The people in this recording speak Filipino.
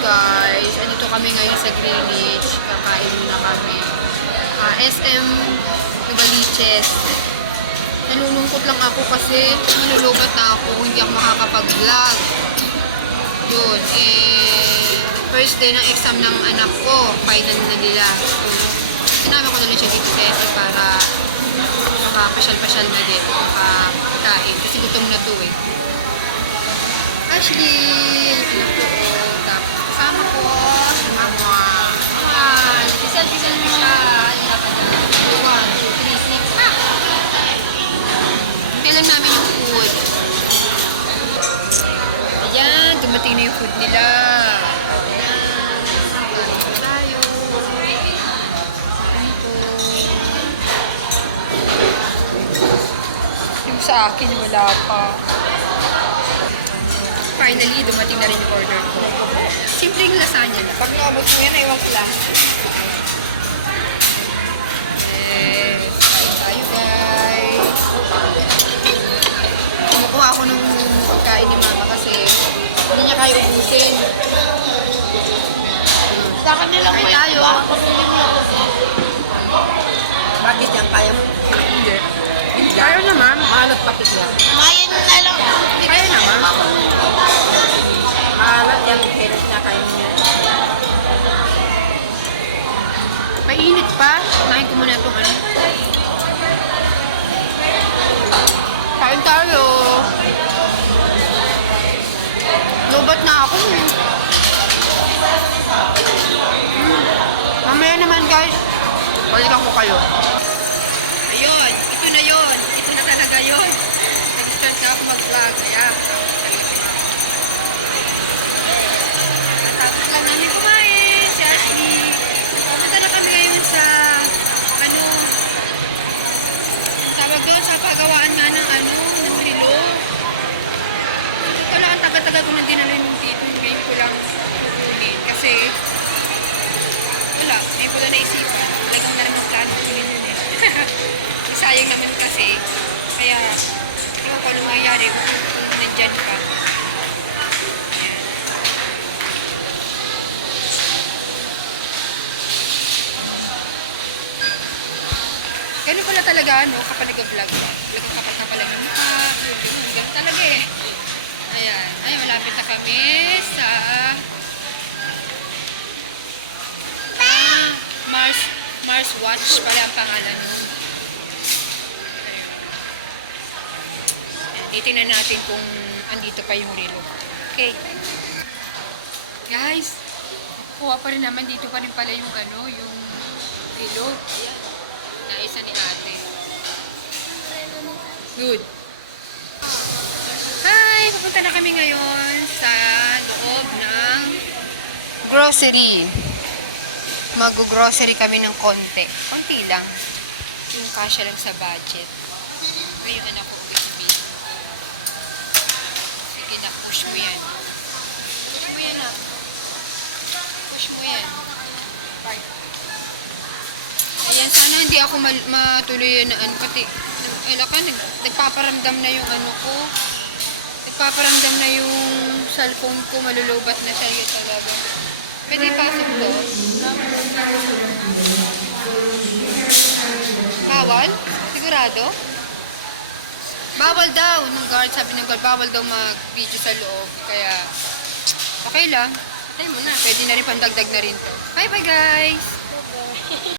guys. Andito kami ngayon sa Greenwich. Kakain muna kami. Ah, SM Novaliches. Nalulungkot lang ako kasi manulubat na ako. Hindi ako makakapag-vlog. Yun. Eh, first day ng exam ng anak ko. Final na nila. So, sinama ko na lang siya dito sa SM para makapasyal-pasyal na din. Makakain. Kasi gutom na to eh. Ashley, anak oh, yung food nila. Yung sa akin, wala pa. Finally, dumating na rin yung order ko. Simpleng lasagna lang. Pag naabot mo yan, ewan ko lang. Yes. Hindi niya kaya ubusin. Sa akin nilang Kain may tayo. Bakit yan? Kaya mo? Hindi. Kaya naman. Maalat bakit yan? Kumain na lang. Kaya naman. Maalat yan. Kailan na kaya mo yan? Mainit pa. Kumain ko muna itong ano. Kain tayo. Mamaya naman guys. Balikan ko kayo. Ayun. Ito na yon. Ito na talaga yon. Nag-start na ako mag-vlog. Kaya. Hindi ko na naisipan. Talagang na naman plano kunin yun eh. Sayang naman kasi. Kaya, hindi ko ano mangyayari kung, kung nandyan pa. Ganun pala talaga, no? Kapag nag-vlog. Talagang kapal lang yung mukha. Yun, ganun. Ganun talaga eh. Ayan. Ay, malapit na kami Mars, Mars Watch pala ang pangalan nun. Titingnan natin kung andito pa yung relo. Okay. Guys, kuha pa rin naman dito pa rin pala yung ano, yung relo. Ayan na isa ni ate. Good. Hi! Pupunta na kami ngayon sa loob ng grocery. Mag-grocery kami ng konti. Konti lang. Yung kasya lang sa budget. Ngayon anak ko baby. Sige na, push mo yan. Push mo yan ah. Push mo yan. Part. Ayan, sana hindi ako matuloy na ano, pati, ala ka, nag, nagpaparamdam na yung ano ko. Nagpaparamdam na yung cellphone ko, malulubat na siya yun talaga. Pwede pasok to? Bawal? Sigurado? Bawal daw, ng guard, sabi ng guard, bawal daw mag-video sa loob. Kaya, okay lang. Patay mo na. Pwede na rin pandagdag na rin to. Bye bye guys!